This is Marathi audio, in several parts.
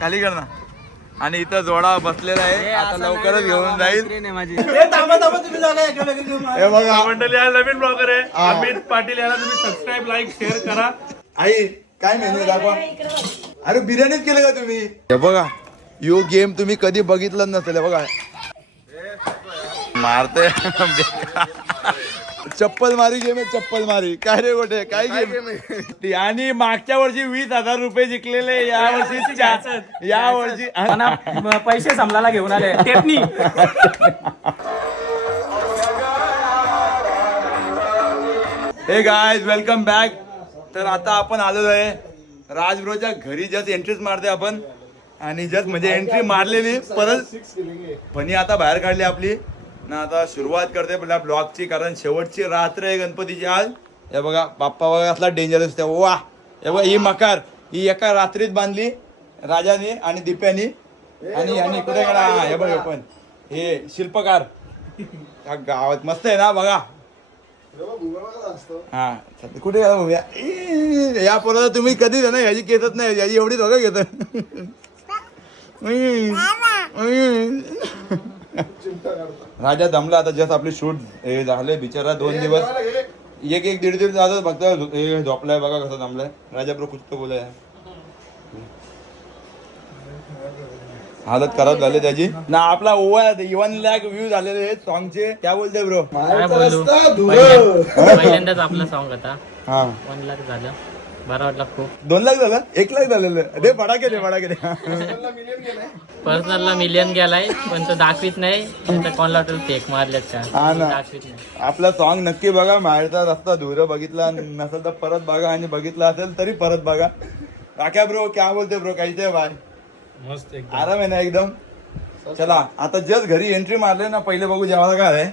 खाली कर ना. आणि इथं जोडा बसलेला आहे, आता लवकरच घेऊन जाईल. हे बघा मंडळी, हा नवीन ब्लॉगर आहे अमित पाटील, याला तुम्ही सबस्क्राईब लाईक शेअर करा. आई काय मेनू दाखवा. अरे बिर्याणीच केलं का तुम्ही. हे बघा यो गेम तुम्ही कधी बघितलं नसेल. हे बघा मारते चप्पल मारी गेम आहे, चप्पल मारी. काय रे गोटे काय गेम. आणि मागच्या वर्षी 20,000 रुपये जिंकलेले, या वर्षी पैसे समजायला घेऊन आले टेपनी. Hey guys welcome back. तर आता आपण आलेलो आहे राजब्रोच्या घरी. जस्ट एंट्रीच मारते आपण, आणि जस्ट म्हणजे एंट्री मारलेली परत फणी आता बाहेर काढली आपली ना. आता सुरुवात करते आपल्या ब्लॉगची, कारण शेवटची रात्र आहे गणपतीची आज. हे बघा बाप्पा बघा असला डेंजरस त्या. वा हे बघा ही मकार ही एका रात्रीत बांधली राजाने आणि दिप्यानी. आणि कुठे गेला. हे बघा पण हे शिल्पकार या गावात मस्त आहे ना. बघा हा कुठे या पोराला तुम्ही कधी ना याची घेतच नाही, याची एवढी दोघं घेत. राजा दमला आता. जस्ट आपली शूट हे झाले बिचारा 2 दिवस, एक दीड दिवस आता फक्त झोपलाय. बघा कसं दमलाय राजा. ब्रो कुछ तो बोलाय. हालत खराब झाली त्याची ना. आपला ओव्हर 1 लाख व्ह्यू झालेले आहेत सॉंगचे. काय बोलते ब्रो. पहिल्यांदाच आपलं सॉन्ग आता हा 1 लाख झालं. बरं वाटलं खूप. 2 लाख झालं, 1 लाख झालेलं. अरे बडा केले. पर्सनलला मिलियन गेलाय, पण तो दाखवित नाही. कोणाला फेक मारलेत का हा ना. दाखवित नाही. आपला सॉन्ग नक्की बघा. माहेरचा रस्ता धुर बघितला नसेल तर परत बघा, आणि बघितला असेल तरी परत बघा. राख्या ब्रो क्या बोलते ब्रो. काहीच आहे बाय. मस्त आराम आहे ना एकदम. चला आता जस्ट घरी एंट्री मारले ना. पहिले बघू जेवायला काय आहे.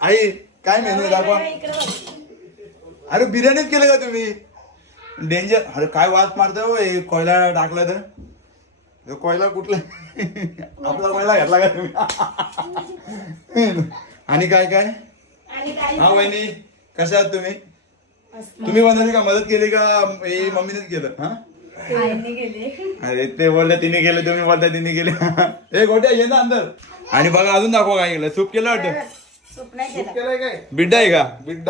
आई काय मेनू दाखवा. अरे बिर्याणीच केलं का तुम्ही. डेंजर. अरे काय वास मारतोय हो. कोयला टाकला तर कोयला कुठला आपला कोयला घेतला का तुम्ही. आणि काय काय हा वहिनी कशा आहात तुम्ही. तुम्ही बनवली का, मदत केली का, मम्मीनेच केलं. हा अरे ते बोलले तिने केलं, तुम्ही बोलता तिने केले. हे गोट्या ये ना अंदर. आणि बघा अजून दाखवा काय केलं. सूप केलं वाटतं. बिड्डा आहे का.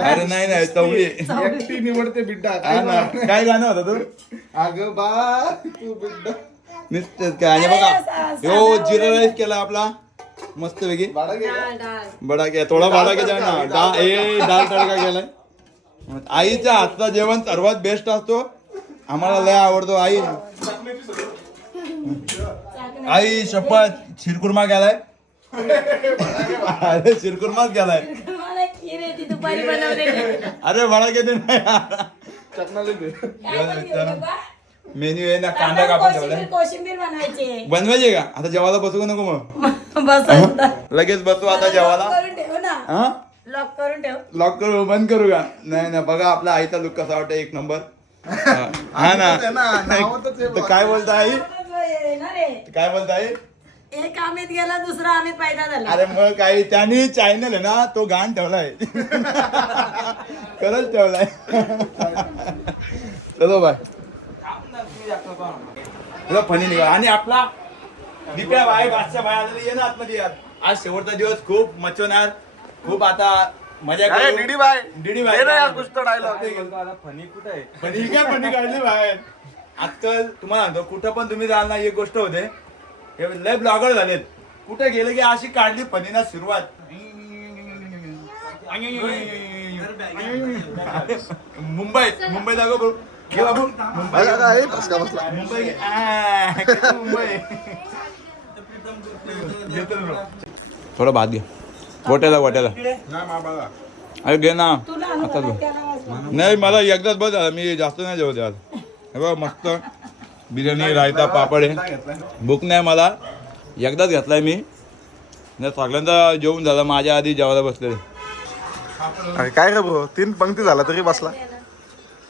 अरे नाही चवळी एकटी निवडते बिड्डा. हा ना. काय गाणं होतं तू. अगं बा तू बिड्डा नुसतेच काय. आणि बघा यो जिरा राईस केला आपला मस्त पैकी. बडा क्या थोडा बडा क्या ना. डाळ तडका केलाय. आईच्या हातचा जेवण सर्वात बेस्ट असतो. आम्हाला लय आवडतो. आई शपथ शिरकुर्मा केलाय. अरे शिरकुर्माच केलाय. अरे बडा केले नाही. मेन्यू आहे ना. कांदा कापून ठेवलाय. बनवायचे का आता जेवायला बसू नको मग. लगेच बसू आता जेवायला. लॉक करू बंद करू का. नाही बघा आपला आईचा लुक कसा वाटतं. 1 नंबर. हा ना. काय बोलता आई. काय बोलता आई. एक अमित गेला, दुसरा अमित पैदा झाला. अरे मग काही त्यांनी चॅनल आहे ना तो घाण ठेवलाय. खरंच ठेवलाय. चलो बाय. तुला फनी निघा. आणि आपला दिप्या बाय बादशा बाय आलेली ये ना आतमध्ये यार. आज शेवटचा दिवस खूप मचवणार. खूप आता मजा करू. डीडी बाय फनी कुठे आहे. फनी काय फनी काढली बाहेर. आजकाल तुम्हाला सांगतो कुठं पण तुम्ही जाल ना एक गोष्ट होते. हे लय ब्लॉगर झालेत. कुठे गेले की अशी काढली फनीना सुरुवात. मुंबई दाखव बघ. घे बाबू मुंबई. थोडा भात घे. वाट्याला अरे घे ना. आता नाही मला एकदाच बस झाला. मी जास्त नाही जेवते आज. हे बघ मस्त बिर्याणी रायता पापड आहे. भूक नाही मला. एकदाच घेतलाय मी. सगळ्यांचा जेवून झाला. माझ्या आधी जेवायला बसले. अरे काय रे ब्रो 3 पंक्ती झाला तरी बसला.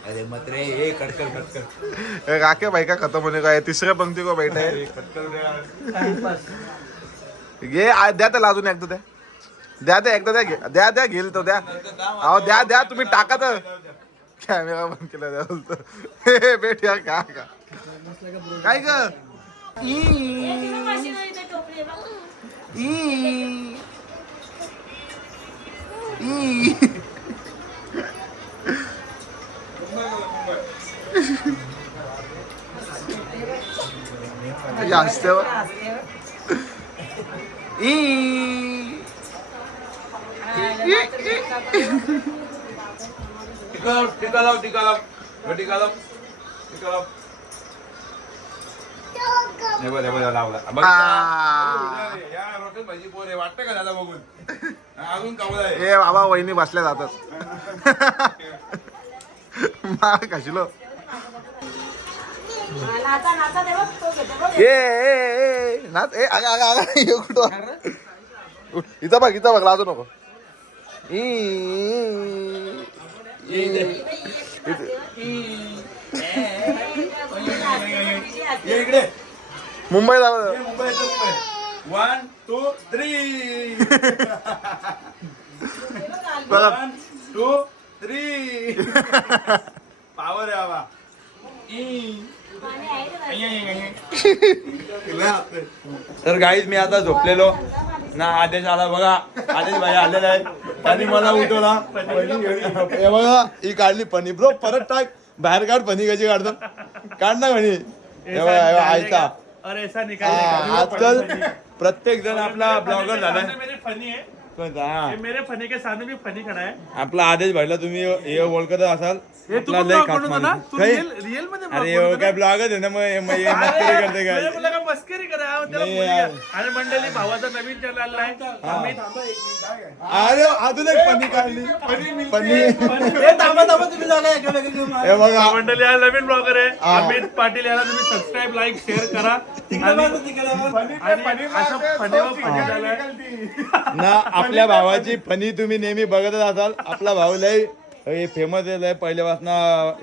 अरे मत रे हे कटकर राके भाई का खतम होने का है. 3ऱ्या पंक्ती को बैठा है. घे द्या त्याला अजून एकदा द्या एकदा द्या घेईल तो द्या. अहो द्या तुम्ही टाका तर. कॅमेरा बंद केला द्या बोलतो. भेट यार काय ग मशीन इथे टोपली आहे बघ. हसते बघ. टिका लाव हे बघ लावला भाजी पोर आहे वाटतं का दादा बघून अजून कावला आहे ए बाबा वहिनी बसल्या जातात मार कशिलो नाचा नाचा दे बघ, तो घेतो बघ. नाच ए आगा आगा आगा ये कुठं उठ, इथं बघ लाजू नको ये इकडे मुंबई ये मुंबई 1 2 3 बघा 1 2 3 पावर आहे बाबा तर गाईज मी आता झोपलेलो ना आदेश आला बघा आदेश भाई आलेला आहे त्यांनी मला उठवला हे बघा ही काढली पनी ब्रो परत टाक बाहेर काढ पनी कशी काढतो काढ ना म्हणी आयता आजकाल प्रत्येक जण आपला ब्लॉगर झालाय कोणता हा मेरे फनी के सामने भी फनी खड़ा है आपला आदेश भाईला तुम्ही हे ओळखत असाल ये तू आपला पण लय ब्लॉग खास बनवतो ना माणूस. तू काही? रियल मध्ये अरे हो काय ब्लॉगच आहे ना मग मस्करी करते काय मेरे को लगा मस्करी करा त्याला नाही बोलूया. यार. आणि मंडळी भावाचा नवीन चॅनल आला आहे अमित अरे अजून एक पनी काढली पनी हे बघा मंडळी हा नवीन ब्लॉगर आहे अमित पाटील याला तुम्ही सबस्क्राईब लाईक शेअर करा आणि असं फनीवर फनी झालाय ना आपल्या भावाची फनी तुम्ही नेहमी बघतच असाल आपला भाऊ लय फेमस आहे लय पहिल्यापासून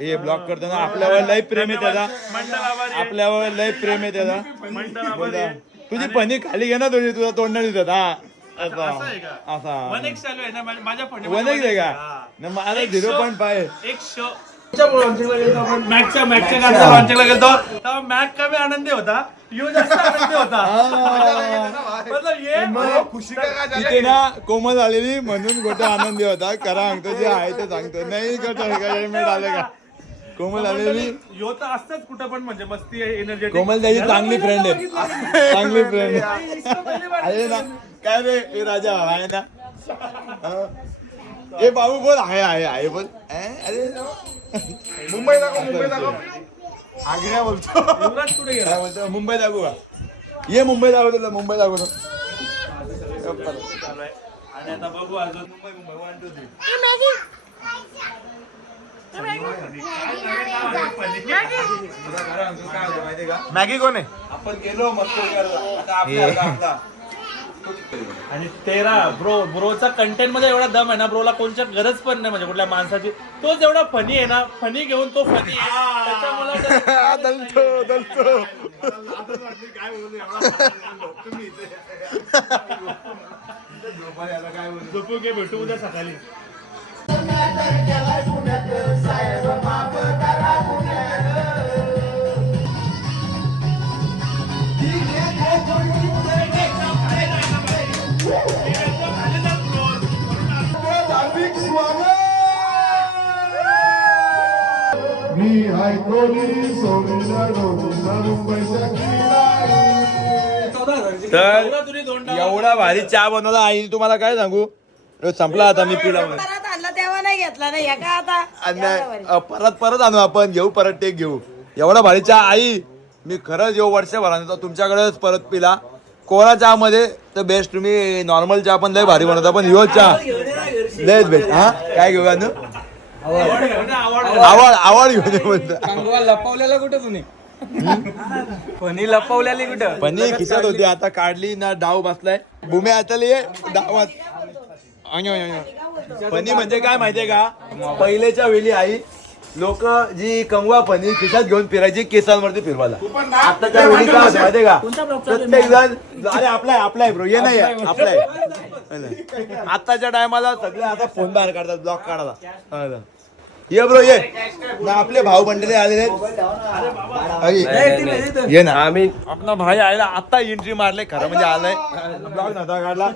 हे ब्लॉग करतो ना आपल्यावर लय प्रेम आहे त्याचा मंडळ आभारी आहे. आपल्यावर लय प्रेम आहे त्याचा मंडळ आभारी आहे. तुझी पनी खाली घे ना तुझी तुझा तोंड नाही दिसत हा असं आहे का? असा 1x चालू आहे ना माझ्या फनी वन आहे का ना माझा 0.5 एक शो मॅकच्या गाडीच्या लॉन्चिंगला गेलतो तेव्हा मॅक कमी आनंदी होता यो जास्त आनंदी होता मतलब ये तिथे ना कोमल आलेली म्हणून गोटा आनंदी होता करा सांगतो जे आहे ते सांगतो नाही करतो एंटरटेनमेंट आले का कोमल आलेली यो तर असतच कुठं पण म्हणजे मस्ती एनर्जेटिक कोमल त्याची चांगली फ्रेंड आहे चांगली फ्रेंड आहे ना काय रे हे राजा भाऊ आहे ना ए बाबू बोल आहे बोल अरे मुंबई दाखव आग्र्या बोलतो युवराज कुठे गेला काय बोलतो मुंबई दाखवू का ये मुंबई दाखवतो मुंबई दाखवतो चालू आहे आणि आता बघू अजून मुंबई 1 2 3 मॅगी कोण आहे आपण गेलो मस्त आता आपला आणि 13 ब्रोचा कंटेंट मध्ये एवढा दम आहे ना ब्रोला कोणच्या गरज पण नाही म्हणजे कुठल्या माणसाची तोच एवढा फनी आहे ना फनी घेऊन तो फनी आहे त्याच्यामुळे दलतो झोपू घे भेटू उद्या सकाळी तर एवढा भारी चहा बनवला आईने तुम्हाला काय सांगू संपला आता मी पिला परत आणला तेव्हा नाही घेतला नाही का आता परत आणू आपण घेऊ परत टेक घेऊ एवढा भारी चहा आई मी खरंच येऊ वर्षभराने तुमच्याकडेच परत पिला कोरा चहा मध्ये तर बेस्ट तुम्ही नॉर्मल चहा पण लय भारी बनवता पण ह्यो चहा लयच बेस्ट हा काय घेऊ आणू आवड घेऊ दे बोलतो लपवलेला कुठं तुम्ही फनी लपवलेली कुठं पनी खिशात होती आता काढली ना डाव बसलाय भूमी आता डावात फनी म्हणजे काय माहितीये का पहिलेच्या वेळी आई लोक जी कंगवा फनी खिशात घेऊन फिरायची केसांवरती फिरवायला आताच्या वेळी काय होतं माहितीये का प्रत्येक जण अरे आपलाय ब्रो ये नाही आपलाय आताच्या टायमाला सगळे आता फोन बाहेर काढतात ब्लॉक काढायला ये ब्रो ये ना आपले भाऊ मंडळी आलेले आहेत. ये ना आम्ही आपला भाई आयला आता एंट्री मारले खरं म्हणजे आलाय ब्लॉग नव्हता काढला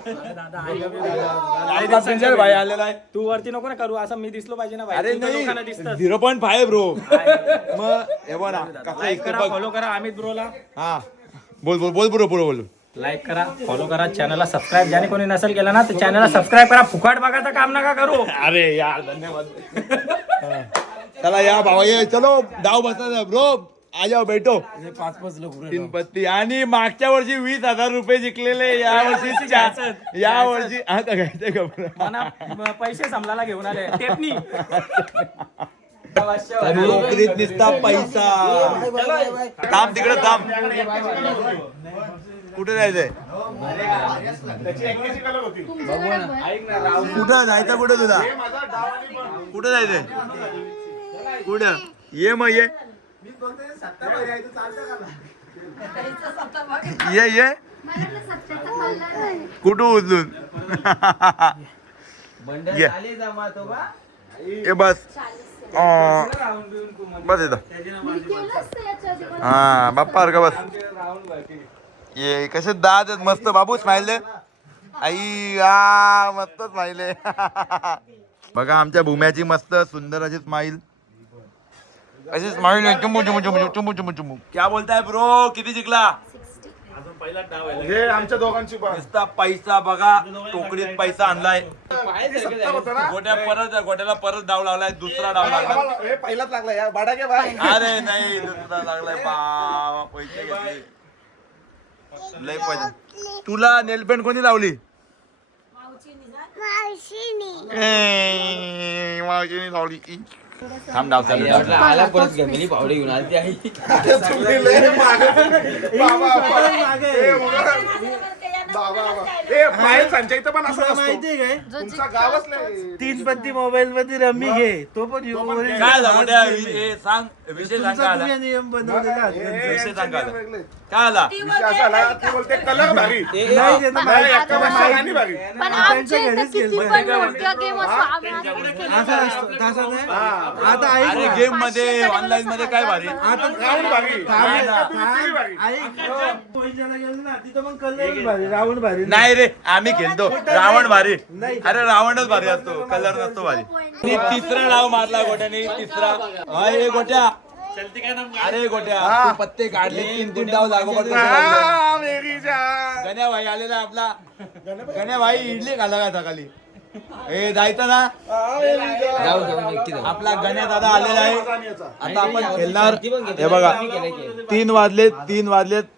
संजय भाई आलेला आहे. तू वरती नको ना करू असं मी दिसलो पाहिजे ना अरे नाही 0.5 ब्रो मग हे बघ ना कसं लाईक इतकं करा बघ. फॉलो करा अमित ब्रोला हा बोल बोल बोल ब्रो पुढे बोल. लाईक करा फॉलो करा चॅनलला सबस्क्राईब ज्याने कोणी नसेल केलं ना तर चॅनलला सबस्क्राईब करा फुकाट बघायचं काम नका करू. अरे यार धन्यवाद. चला या भावा ये चलो डाव बसा ब्रो आ जाओ बैठो. 3 पत्ती आणि मागच्या वर्षी 20,000 रुपये जिंकलेले या वर्षी हा का घ्यायचंय का बरं? मला पैसे समजायला घेऊन आले टेपनी नोकरीत निसता पैसा थांब तिकडे थांब कुठे जायचंय कुठं जायचं कुठं तुला कुठं जायचंय कुठं ये मग ये ये कुठं उचलून ये बस बस येतं हा बाप्पा का बस ये कसे दात आहेत मस्त बाबू स्माइल दे आई मस्त स्माइल आहे. बघा आमच्या भूम्याची मस्त सुंदर अशी स्माइल अशी स्माइल आहे. चुमू चुमू चुमू चुमू चुमू चुमू क्या बोलताय ब्रो किती जिंकला हे आमच्या दोघांची नुसता पैसा बघा टोकरीत पैसा आणलाय. गोट्याला परत डाव लावलाय दुसरा डाव लागला. हे पहिलाच लागला या बाडा घे बाय. अरे नाही दुसरा लागलाय बाबा पैसे घेतले लय पैसे. तुला नेलपेंट कोणी लावली मावशीने लावली. थांब डाव चालू संचयचं पण असं माहिती काय तुमचा गावच नाही. 3 पत्ती मोबाईल मध्ये रम्मी घे तो पण काय झालं सांग विषय सांग काय आला? नियम बनवलेला विषय सांग काय आला? काय आला विषय असा आला ते बोलते कलर भारी नाही नाही, एका भाषा आणि भारी. पण आमच्या इथं किती पण मोठ्या गेम असतो आम्ही आता अरे गेम मध्ये ऑनलाईन मध्ये काय भारी राऊंड भारी. नाही ना. तिथं मग कलर भारी रावण भारी नाही रे आम्ही खेळतो रावण भारी. अरे रावणच भारी असतो कलर नसतो भारी. तिसरा डाव मारला गोट्याने तिसरा. अरे गोट्या अरे गोट्या तू पत्ते काढले 3 डाव लागोपाठ. गण्या भाई आलेला आपला गण्या भाई इडली खाला का सकाळी हे जायचं ना आपला गण्या दादा आलेला आहे. आता आपण खेळणार हे बघा 3 वाजलेत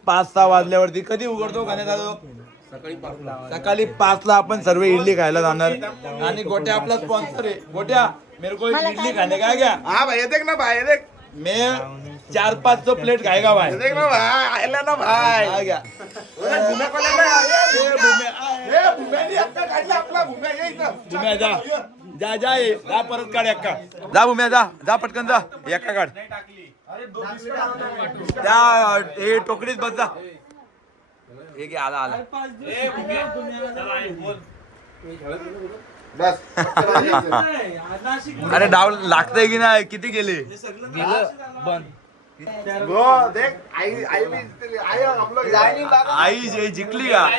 5-6 वाजल्यावरती कधी उघडतो गण्या दादा सकाळी 5ला आपण सर्व इडली खायला जाणार. आणि गोट्या आपला स्पॉन्सर आहे. गोट्या मेरे को इडली खाने का क्या हा भाई देख ना भाई देख मैं 4-5 प्लेट खाएगा भाई. देख ना भाई आयला ना भाई आ गया भूम्या जा जा जा ये जा परत काढ एक्का जा भूम्या जा पटकन जा एक्का काढ त्या हे टोकरीत बस जा. हे घे आला बस. अरे डाव लागतंय की नाही किती गेले ब्रो देख आई आपलं आई जे जिंकली का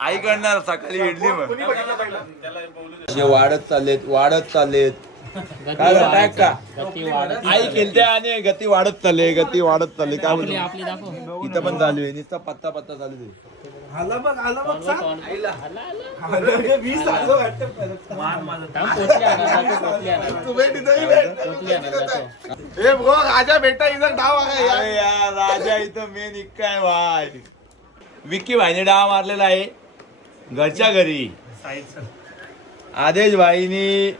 आई करणार सकाळी इडली मग कोणी बघितलं पहिलं वाढत चाललेत काय करताय का आई खेळते आणि गती वाढत चालले काय बोलतो आपली दाखव इथं पण चालू आहे नुसता पत्ता चालू आहे. आला बघ सांग हे ब्रो राजा बेटा इधर डाव आहे यार. अरे यार राजा इथं मेन इक्का आहे भाई. विक्की भाईने डाव मारलेला आहे घरच्या घरी. आदेश भाईनी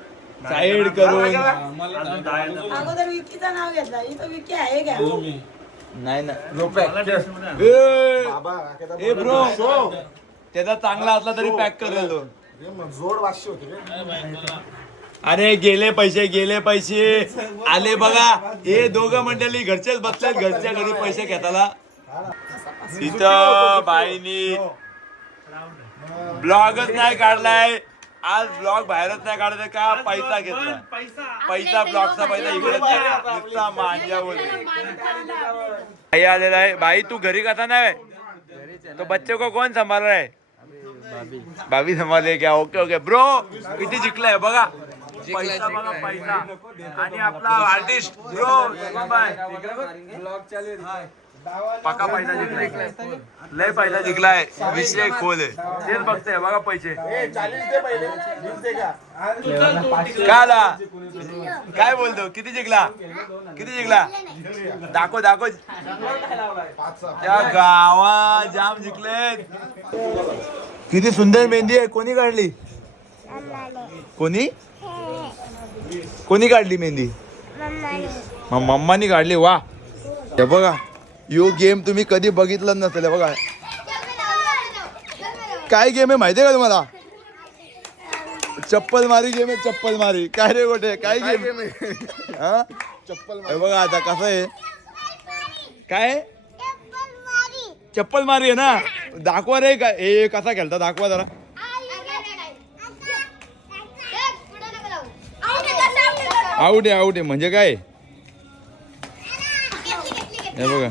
साईड करून अगोदर विकीचं नाव घेतलं इथं विकी आहे का नाही ना बाबा ए ब्रो त्याचा चांगला असला तरी पॅक करेल तो. जोड वाशी होती रे. अरे गेले पैसे आले बघा. हे दोघं मंडळी घरचेच बसलेत घरच्या घरी पैसे घेताला. तिथं बाईनी ब्लॉगच नाही काढलाय आज ब्लॉग बाहेरच नाही काढत का पैसा घेतला पैसा ब्लॉगचा पैसा इकडेच नुसता मांजा बोल भाई आलेला आहे. भाई तू घरी कसा नाही तो बच्चे को कोण सांभाळ रहा है भाभी संभाले क्या ओके ओके ब्रो किती जिंकलाय बघा पैसा बघा पैसा आणि आपला आर्टिस्ट ब्रो पक्का पैसा जिंकलाय लय पैसा जिंकलाय विषय खोल आहे तेच बघताय बघा पैसे काय बोलतो किती जिंकला दाखव त्या गावा जाम जिंकले. किती सुंदर मेहंदी आहे कोणी काढली कोणी काढली मेहंदी मम्मानी काढली वा. हे बघा यो गेम तुम्ही कधी बघितलं नसेल बघा काय गेम आहे माहितीये का तुम्हाला चप्पल मारी गेम आहे चप्पल मारी काय रे गोटे काय गेम हा चप्पल बघा आता कसं आहे काय चप्पल मारी आहे ना दाखवा रे का हे कसा खेळता दाखवा जरा आउट आहे म्हणजे काय हे बघा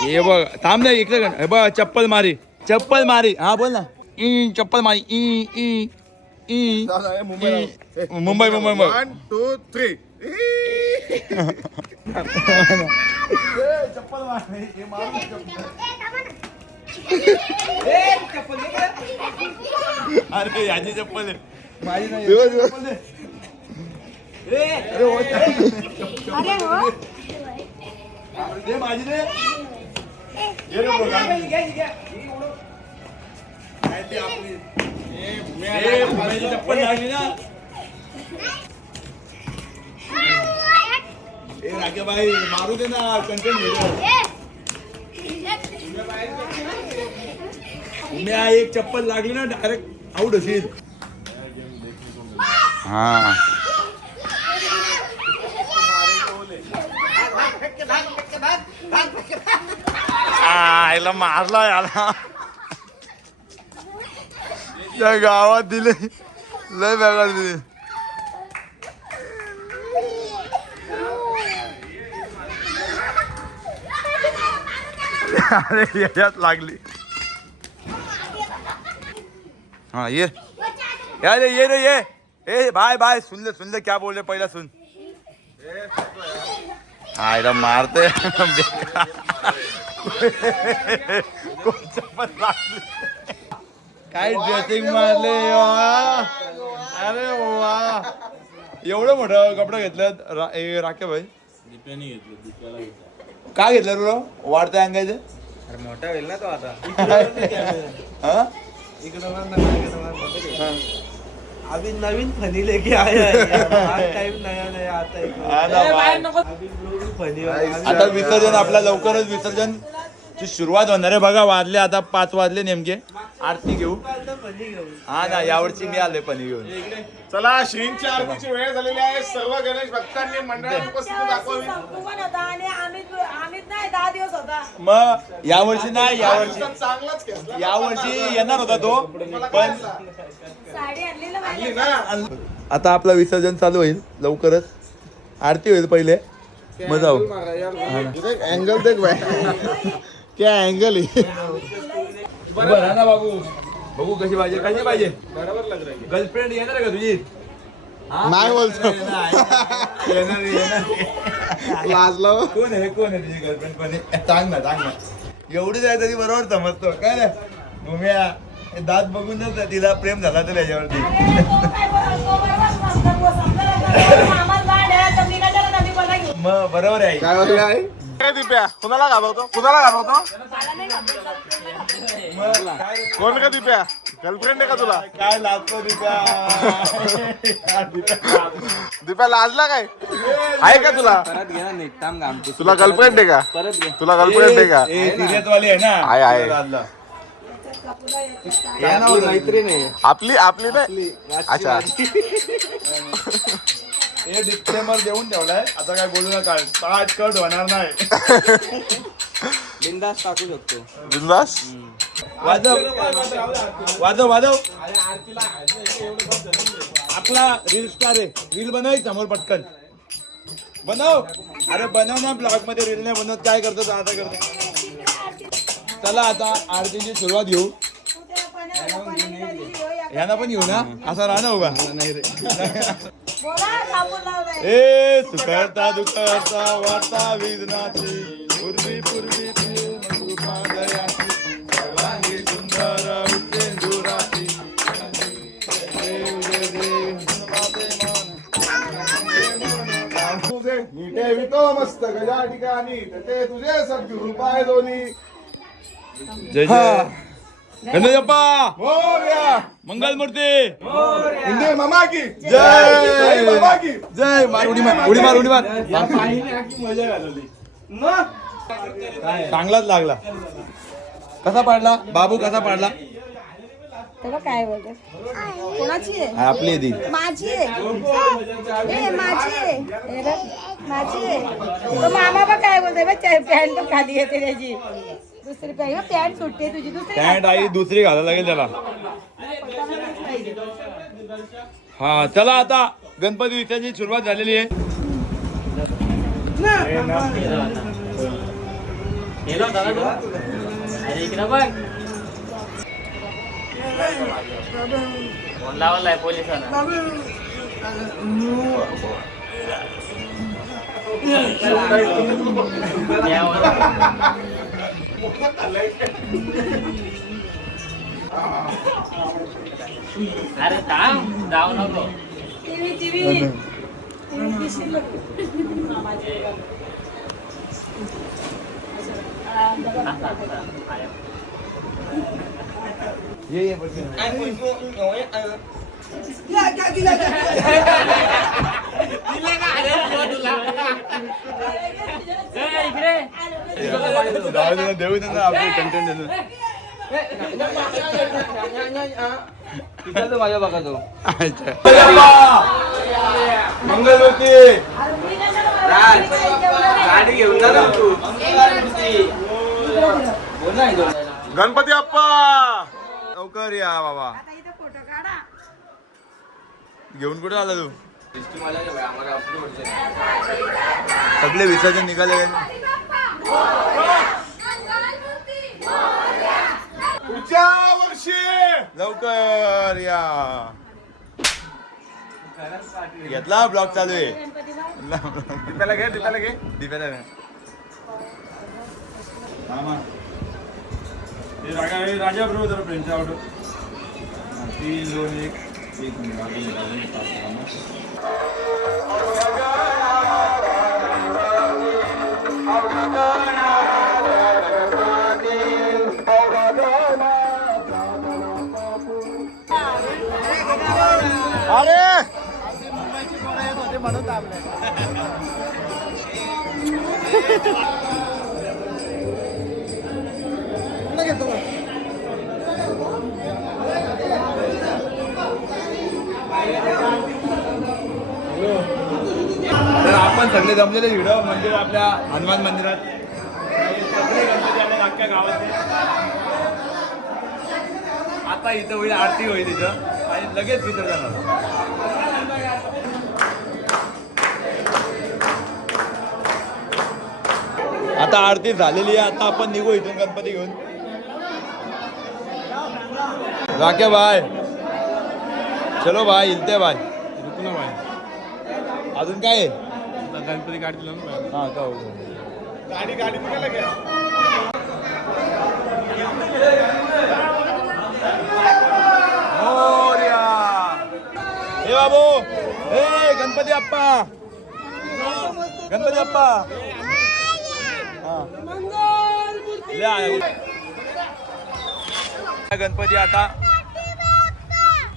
हे बघ थांब नाही एक सेकंड हे बघ चप्पल मारी हा बोल ना चप्पल मारी मुंबई 1 2 3 चप्पल अरे याची चप्पल आहे माझी नाही माझी चप्पल लागली ना राखे भाई मारू दे ना कंटेंट व्हिडिओ एक चप्पल लागली ना डायरेक्ट आउट होशील. हा आयला मारला याला त्या गावात दिले लय वेगळा दिले. अरे याच्यात लागली. हाँ ये यार ये रे ये ए भाई सुन ले क्या बोल रहे पहला सुन. हाँ इधर मारते काय ड्रेसिंग मारले अरे वा एवढं मोठं कपडे घेतलं राखे भाई काय घेतलं रो वाढतं अंगायचं मोठा होईल ना तो आता अभी नवीन फनी लेके आया टाइम नया आता है. आता विसर्जन आपला लवकरच विसर्जनची सुरुवात होणार आहे बघा. वाजले आता 5 वाजले नेमके. आरती घेऊ हा ना यावर्षी मी आलोय पनी घेऊन. चला श्रींची आरतीची वेळ झालेली आहे. सर्व गणेश भक्तांनी मंडळात उपस्थिती दाखवावी. आम्हीच नाही 10 दिवस होता. मग यावर्षी नाही चांगलाच खेळला. यावर्षी येणार होता तो पण साडी आणलेलं माहिती. आता आपलं विसर्जन चालू होईल लवकरच. आरती होईल पहिले मग जाऊ. अँगल देख भाई क्या अँगल आहे. बरं ना बाबू बघू कशी पाहिजे बरोबर लग रहा गर्लफ्रेंड येणार आहे का तुझी नाही बोलतो लाजला कोण आहे तुझी गर्लफ्रेंड कोण आहे सांग ना एवढीच आहे तरी बरोबर समजतो काय ना भूम्या दात बघूनच तिला प्रेम झाला तर याच्यावरती. मग बरोबर आहे. काय बोलले आहे काय दिप्या कुणाला घाबरतो कोण का दिप्या गर्लफ्रेंड आहे का तुला काय लागतो दिप्या लाजला काय आहे का तुला गर्लफ्रेंड आहे का तुला गर्लफ्रेंड आहे का सिरियस वाली आहे ना आहे काय नाव मैत्रीण आहे आपली नाही अच्छा हे डिस्क्लेमर देऊन ठेवलाय आता काय बोलू नका पाठ कट होणार नाही बिंदास वाजव वाजव वाजव. आपला रील स्टार आहे, रील बनव समोर पटकन बनव. अरे बनव ना, ब्लॉग मध्ये रील नाही बनवत, काय करतो आता करतो. चला आता आरतीची सुरुवात घेऊ. यांना पण घेऊ ना, असा राहा ना उभा. ए सुकरता दुखता वार्ता विघ्नाची पूर्वी पूर्वी कृपादयाची सर्वांगी सुंदर उपेंदुराची तुझे नीटे वितो मस्त गजा ठिकाणी ते तुझे सद्गुरु पाय दोन्ही. जय जय गणपती बाप्पा मोरया. मंगलमूर्ती इंदे मामा की जय मामा की जय. मार उडी मार उडी मार उडी मार. चांगलाच लागला. कसा पाडला बाबू, कसा पाडला? तेव्हा काय बोलते कोणाची आहे? आपली आहे ती. माझी आहे. ए, माझी आहे. ए रे, माझी आहे. तो मामा बघ काय बोलतोय बघ, पॅन्ट पण खाली येते त्याची. दुसरी पॅन्ट सुटते तुझी दुसरी. पॅन्ट आई दुसरी घालायला लागेल त्याला. हा चला आता गणपती विसर्जनाची सुरुवात झालेली आहे. गेलो दादा तू. अरे इकडे बघ, फोन लावलाय पोलिसांना. अरे थांब, जाऊ नको. देऊ दे ना आपली कंटेंट. माझ्या बघा तो मंगलमूर्ती गाडी घेऊन जा ना तू. गणपती बाप्पा लवकर या बाबा. फोटो काढा. घेऊन कुठे आला तू? सगळे विसर्जन निघाले. पुढच्या वर्षी लवकर या. घेतला ब्लॉग चालू आहे. दीपाला घे दीपाला घे. दिव्याला राजा बरोबर जरा फ्रेंडच्या ऑर्डर 3 2 1 मिनिट. अरे तर आपण सगळे जमलेले व्हिडिओ मंदिर, आपल्या हनुमान मंदिरात सगळे गणपती आपल्या अख्ख्या गावातले. आता इथं होईल आरती होईल इथं आणि लगेच विसर्जन. आता आरती झालेली आहे. आता आपण निघू इथून गणपती घेऊन. राख्या बाय, चलो बाय, इलते बाय. अजून काय आहे? गणपती गाडी दिला ना. हा का गाडी गाडी कुठे घ्या. मोरया. हे बाबू, हे गणपती बाप्पा, गणपती बाप्पा. गणपती आता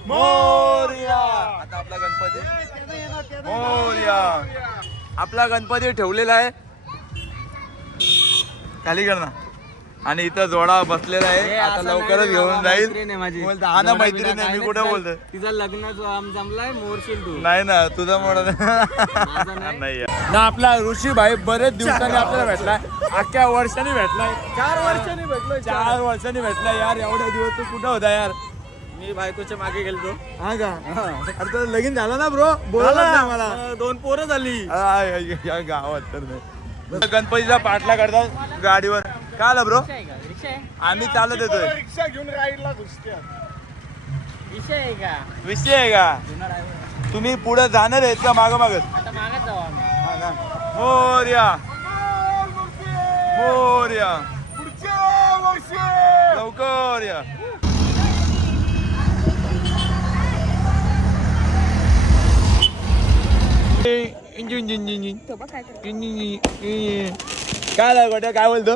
मोरया. आता आपला गणपती मोरया. आपला गणपती ठेवलेला आहे खाली कर ना. आणि इथं जोडा बसलेला आहे, आता लवकरच घेऊन जाईल. बोलतो हा ना मैत्रीण आहे, मी कुठे बोलतोय तिचं लग्न जमलाय मोरशील तू नाही ना तुझं म्हणत नाही ना. आपला ऋषी भाई बरेच दिवसांनी आपल्याला भेटलाय, अख्ख्या वर्षांनी भेटलाय. 4 वर्षांनी भेटलोय, 4 वर्षांनी भेटलाय यार. एवढ्या दिवस तू कुठं होता यार? मी बायकोच्या मागे गेलो. हा का? अरे तुझं लगीन झालं ना ब्रो? बोला ना मला. 2 पोरं झाली. या गावात तर नाही. गणपतीचा पाठला करतात गाडीवर. काय आलं ब्रो? आम्ही चालत येतोय. रिक्षा घेऊन राईडला घुसते. विषय आहे का? विषय आहे का? तुम्ही पुढे जाणार आहेत का माग मागच? आता मागत जाऊ आम्ही. मोर्या मोर्या लवकर या. काय लागत काय बोलतो?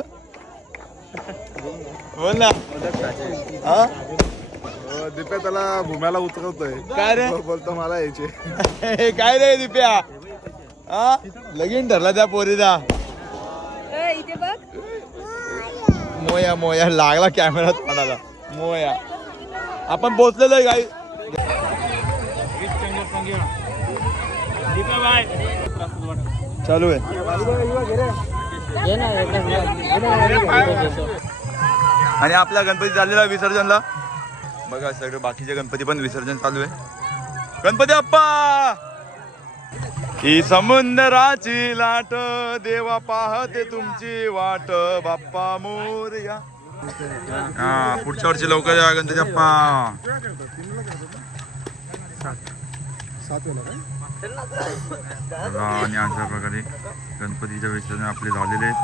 बोल ना. हा दिप्या त्याला भूम्याला उतरवतोय. काय रे? बोलतो मला यायचे. काय रे दिप्या? हा लगीन ठरला त्या पोरीचा. इथे बघ. मोया मोया लागला कॅमेरा तोंडाला. मोया आपण पोहोचलेलो आहे काही. चालू आहे. आणि आपला गणपती झालेला विसर्जनला बघा, सगळे बाकीचे गणपती पण विसर्जन चालू आहे. गणपती बाप्पा ही समुद्राची लाट, देवा पाहते तुमची वाट, बाप्पा मोरया. हा पुढच्या वर्षी लवकर या गणपती बाप्पा. आणि अशा प्रकारे गणपतीच्या विसर्जन आपले झालेले आहेत.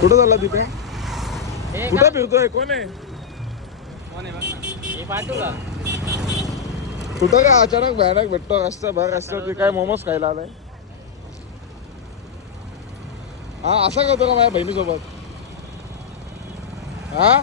कुठं झाला दिप्या? कुठं फिरतोय? कोण आहे? कुठं काय अचानक भयानक भेटतो रस्ता भर रस्त्यावरती? काय मोमोज खायला आलाय? हा असा करतो का माझ्या बहिणीसोबत? हा